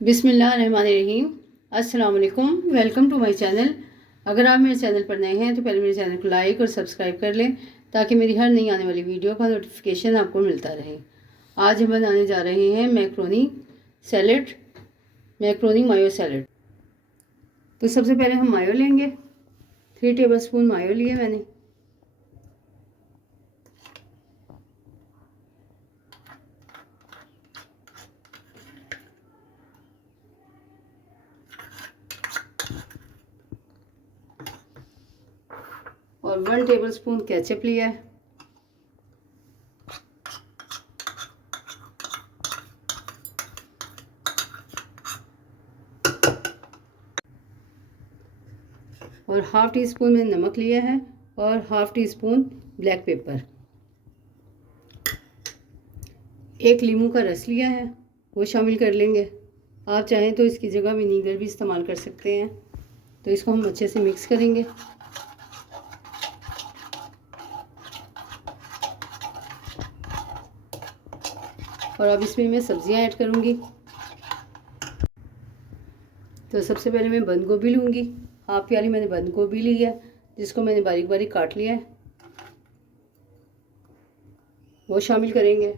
बिस्मिल्लाहिर्रहमानिर्रहीम। अस्सलाम वालेकुम। Welcome to my channel. अगर आप मेरे चैनल पर नए हैं तो पहले मेरे चैनल को लाइक और सब्सक्राइब कर लें ताकि मेरी हर नई आने वाली वीडियो का नोटिफिकेशन आपको मिलता रहे। आज हम बनाने जा रहे हैं मैक्रोनी सैलेड, मैक्रोनी मायो सैलेड। तो सबसे पहले हम मायो लेंगे। 3 टेबलस्पून मायो लिए मैंने। और 1 टेबलस्पून केचप लिया है। और हाफ़ टी स्पून मैंने नमक लिया है और half tea spoon black pepper. 1 लीमू का रस लिया है, वो शामिल कर लेंगे। आप चाहें तो इसकी जगह विनीगर भी इस्तेमाल कर सकते हैं। तो इसको हम अच्छे से मिक्स करेंगे। और अब इसमें मैं सब्जियां ऐड करूंगी। तो सबसे पहले मैं बंद गोभी लूँगी। हाफ प्याली मैंने बंद गोभी ली है, जिसको मैंने बारीक बारीक काट लिया है, वो शामिल करेंगे।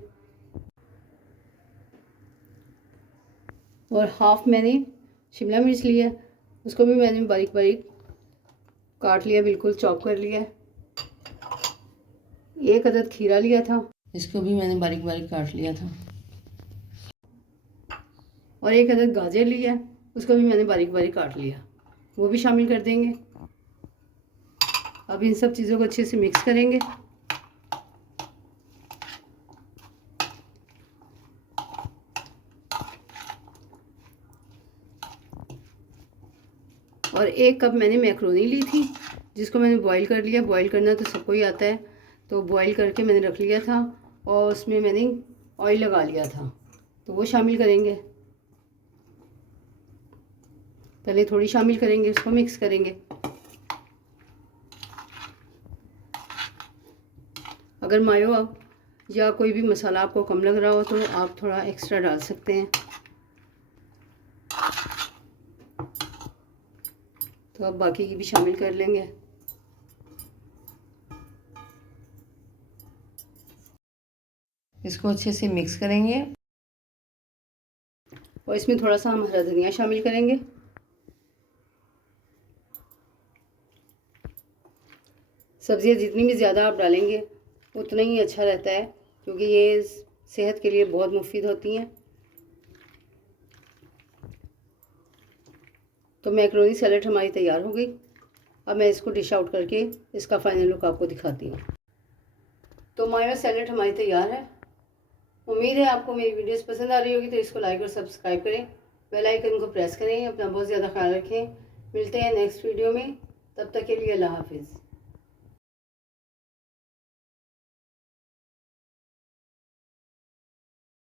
और हाफ मैंने शिमला मिर्च लिया है, उसको भी मैंने बारीक बारीक काट लिया, बिल्कुल चॉप कर लिया है। 1 अदद खीरा लिया था, इसको भी मैंने बारीक बारीक काट लिया था। और 1 अदद गाजर लिया, उसको भी मैंने बारीक बारीक काट लिया, वो भी शामिल कर देंगे। अब इन सब चीज़ों को अच्छे से मिक्स करेंगे। और 1 कप मैंने मैक्रोनी ली थी, जिसको मैंने बॉईल कर लिया। बॉईल करना तो सबको ही आता है, तो बॉईल करके मैंने रख लिया था और उसमें मैंने ऑयल लगा लिया था, तो वो शामिल करेंगे। पहले थोड़ी शामिल करेंगे, उसको मिक्स करेंगे। अगर मायो या कोई भी मसाला आपको कम लग रहा हो तो आप थोड़ा एक्स्ट्रा डाल सकते हैं। तो अब बाकी की भी शामिल कर लेंगे। इसको अच्छे से मिक्स करेंगे और इसमें थोड़ा सा हम हरा धनिया शामिल करेंगे। सब्जियां जितनी भी ज़्यादा आप डालेंगे उतना ही अच्छा रहता है, क्योंकि ये सेहत के लिए बहुत मुफीद होती हैं। तो मैक्रोनी सैलेड हमारी तैयार हो गई। अब मैं इसको डिश आउट करके इसका फाइनल लुक आपको दिखाती हूँ। तो मायो सैलेड हमारी तैयार है। उम्मीद है आपको मेरी वीडियोस पसंद आ रही होगी, तो इसको लाइक और सब्सक्राइब करें, बेल आइकन को प्रेस करें। अपना बहुत ज़्यादा ख्याल रखें। मिलते हैं नेक्स्ट वीडियो में, तब तक के लिए अल्लाह हाफिज़।